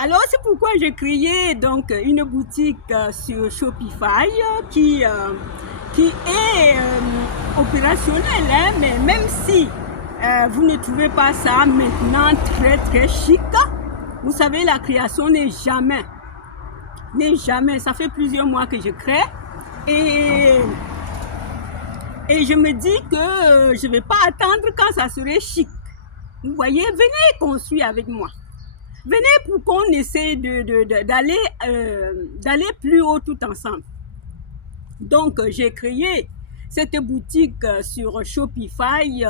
Alors, c'est pourquoi j'ai créé donc une boutique sur Shopify qui est opérationnelle, hein, mais même si vous ne trouvez pas ça maintenant très chic, vous savez, la création n'est jamais. Ça fait plusieurs mois que je crée et je me dis que je ne vais pas attendre quand ça serait chic. Vous voyez, venez construire avec moi. Venez pour qu'on essaie d'aller plus haut tout ensemble. Donc, j'ai créé cette boutique sur Shopify,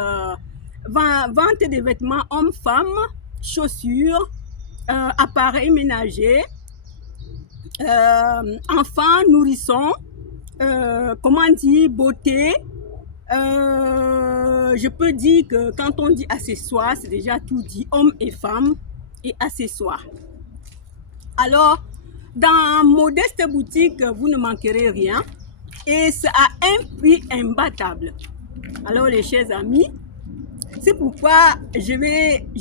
vente des vêtements hommes-femmes, chaussures, appareils ménagers, enfants, nourrissons, comment dire, beauté. Je peux dire que quand on dit accessoires, c'est déjà tout dit, hommes et femmes et accessoires. Alors, dans Modeste Boutique, vous ne manquerez rien et c'est à un prix imbattable. Alors, les chers amis, c'est pourquoi je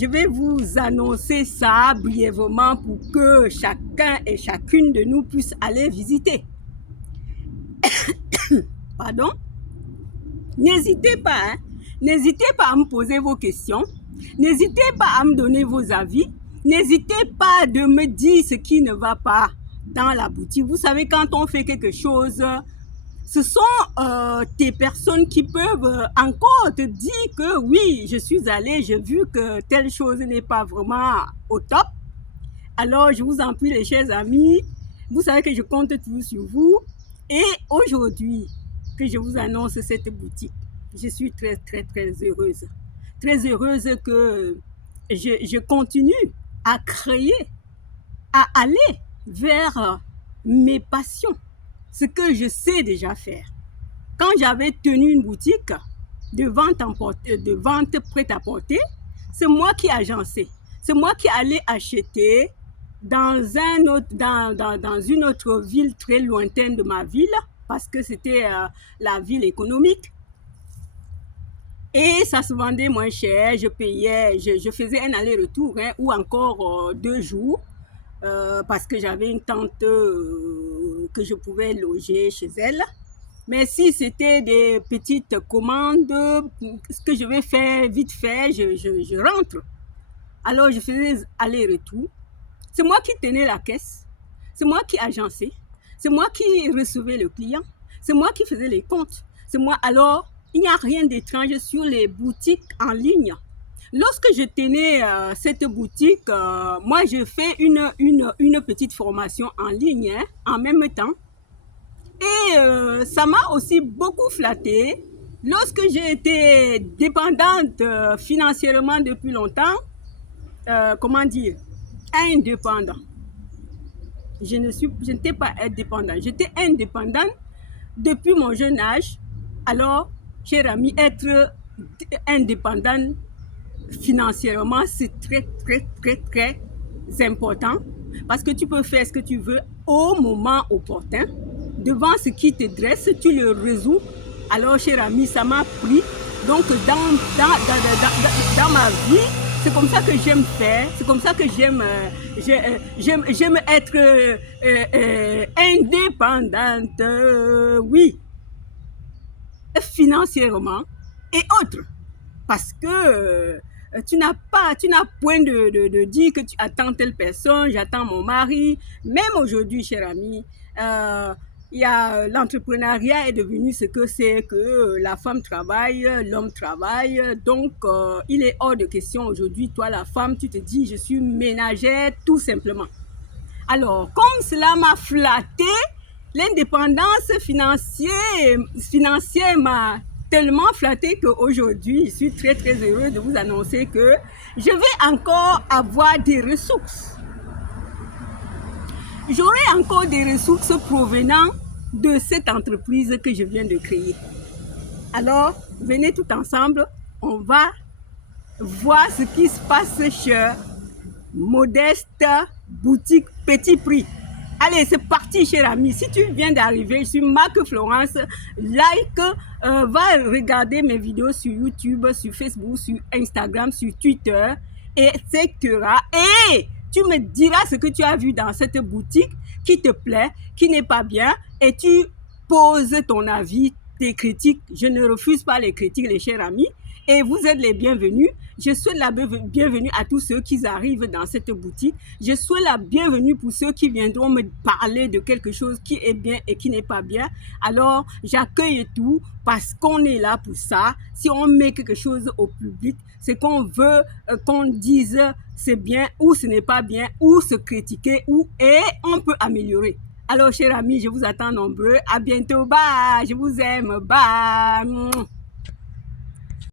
vais vous annoncer ça brièvement pour que chacun et chacune de nous puisse aller visiter. Pardon? N'hésitez pas, hein? N'hésitez pas à me poser vos questions. N'hésitez pas à me donner vos avis. N'hésitez pas de me dire ce qui ne va pas dans la boutique. Vous savez, quand on fait quelque chose, ce sont des personnes qui peuvent encore te dire que oui, je suis allée, j'ai vu que telle chose n'est pas vraiment au top. Alors, je vous en prie, les chers amis, vous savez que je compte toujours sur vous. Et aujourd'hui, que je vous annonce cette boutique, je suis très heureuse. Très heureuse que je continue à créer, à aller vers mes passions, ce que je sais déjà faire. Quand j'avais tenu une boutique de vente prêt-à-porter, c'est moi qui agençais. C'est moi qui allais acheter dans une autre ville très lointaine de ma ville, parce que c'était la ville économique. Et ça se vendait moins cher, je payais, je faisais un aller-retour, hein, ou encore 2 jours, parce que j'avais une tante que je pouvais loger chez elle. Mais si c'était des petites commandes, ce que je vais faire vite fait, je rentre. Alors je faisais aller-retour. C'est moi qui tenais la caisse, c'est moi qui agençais, c'est moi qui recevais le client, c'est moi qui faisais les comptes, c'est moi. Alors, il n'y a rien d'étrange sur les boutiques en ligne. Lorsque je tenais cette boutique, moi, je fais une petite formation en ligne, hein, en même temps. Et ça m'a aussi beaucoup flattée. Lorsque j'ai été dépendante financièrement depuis longtemps, comment dire, indépendant. Je n'étais pas indépendante. J'étais indépendante depuis mon jeune âge. Alors, cher ami, être indépendante financièrement, c'est très important parce que tu peux faire ce que tu veux au moment opportun. Devant ce qui te dresse, tu le résous. Alors, cher ami, ça m'a pris. Donc, dans ma vie, c'est comme ça que j'aime faire, c'est comme ça que j'aime être indépendante, oui, financièrement et autres. Parce que tu n'as point de dire que tu attends telle personne, j'attends mon mari. Même aujourd'hui, cher ami, l'entrepreneuriat est devenu ce que c'est, que la femme travaille, l'homme travaille. Donc, il est hors de question aujourd'hui, toi la femme, tu te dis je suis ménagère tout simplement. Alors, comme cela m'a flatté, l'indépendance financière m'a tellement flatté qu'aujourd'hui, je suis très heureux de vous annoncer que je vais encore avoir des ressources. J'aurai encore des ressources provenant de cette entreprise que je viens de créer. Alors, venez tout ensemble, on va voir ce qui se passe chez Modeste Boutique Petit Prix. Allez, c'est parti, cher ami. Si tu viens d'arriver, je suis Marc Florence. Like, va regarder mes vidéos sur YouTube, sur Facebook, sur Instagram, sur Twitter, etc. Et Tu me diras ce que tu as vu dans cette boutique qui te plaît, qui n'est pas bien, et tu poses ton avis, tes critiques. Je ne refuse pas les critiques, les chers amis, et vous êtes les bienvenus. Je souhaite la bienvenue à tous ceux qui arrivent dans cette boutique. Je souhaite la bienvenue pour ceux qui viendront me parler de quelque chose qui est bien et qui n'est pas bien. Alors, j'accueille tout parce qu'on est là pour ça. Si on met quelque chose au public, c'est qu'on veut qu'on dise c'est bien ou ce n'est pas bien, ou se critiquer, et on peut améliorer. Alors, chers amis, je vous attends nombreux. À bientôt. Bye. Je vous aime. Bye.